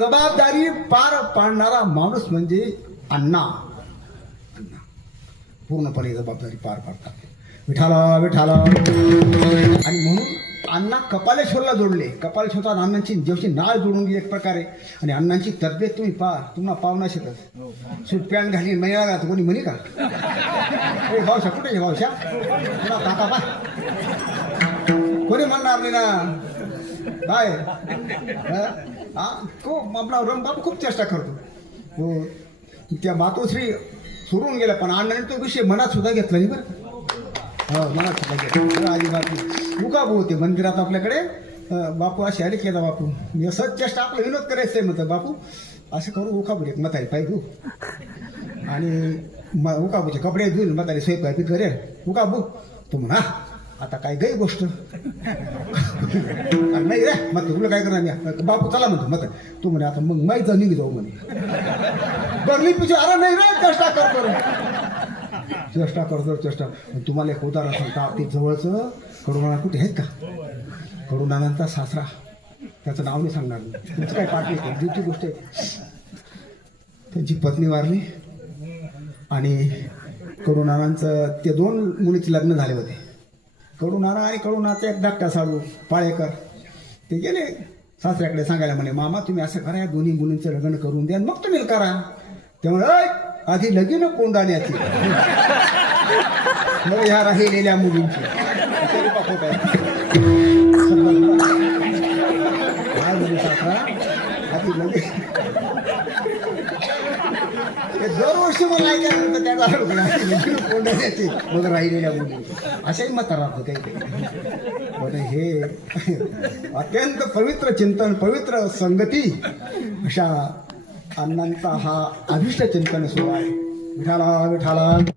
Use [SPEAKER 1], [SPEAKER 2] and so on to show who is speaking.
[SPEAKER 1] जबाबदारी पार पाडणारा माणूस म्हणजे अण्णा. अण्णा. पूर्णपणे जबाबदारी पार पाडतात विठाला विठाला. आणि म्हणून अण्णा कपालेश्वरला जोडले. कपालेश्वरचा अण्णांची जेवशी नाळ जोडून गेली एक प्रकारे. आणि अण्णांची तब्येत तुम्ही पा तुम्हाला पाहुणा शकत. सूट पॅन्ट घाली महिना घालतो कोणी म्हणे का? अरे भावशा कुठे भावशा तुला काका पा. कोणी म्हणणार नाही ना? काय हा? खूप आपला रमबाब खूप चेष्टा करतो. हो. त्या मातोश्री सोडून गेल्या पण अण्णाने तो विषय मनात सुद्धा घेतला नाही बरं. हो मनात सुद्धा घेतला अजिबात नाही मुकाबू होते मंदिरात आपल्याकडे. बापू असे आले केला बापू मी असंच चेष्टा आपला विनोद करायचं आहे म्हणतं बापू. असं करू उकाबू एक मताई पाहिजे आणि म उकाबूचे कपडे धुवून म्हातारी स्वयंपाकी करेल. उकाबू तो म्हणा आता काय गई गोष्ट? नाही रे मग तुला काय करणार मी? बापू चला म्हणतो मग तू म्हणे आता मग माहीत जाऊ निघ जाऊ म्हणे. बरली पिछे अरे नाही रे चेष्टा करतो रे चेष्टा करतो चेष्टा. पण तुम्हाला एक उदाहरण सांगता ते जवळचं कडुनाना कुठे आहेत का? कडुनानांचा सासरा. त्याचं नाव नाही सांगणार मी. तुमचं काय पाठी ड्युटी गोष्ट आहे. त्यांची पत्नी वारली आणि कडुनानांचं ते दोन मुलीचे लग्न झाले होते. कडुनाना आणि कडुनाचा एक धाकटा साडू पाळेकर. ते गेले सासऱ्याकडे सांगायला म्हणे मामा तुम्ही असं करा या दोन्ही मुलींचं लग्न करून द्या मग तुम्ही करा. त्यामुळे "ऐ, आधी लगीन कोंडाण्याची मग ह्या राहिलेल्या मुलींची. काय सासरा आधी लगीन. म्हणजे दरवर्षी मला ऐकायला त्याचा लगीन कोंडाण्याची. मग राहिलेल्या मुली. अशाही मत राहतो काही पण हे अत्यंत पवित्र चिंतन पवित्र संगती अशा अण्णांचा हा अभिष्ट चिंतन सुरू आहे. विठाला विठाला.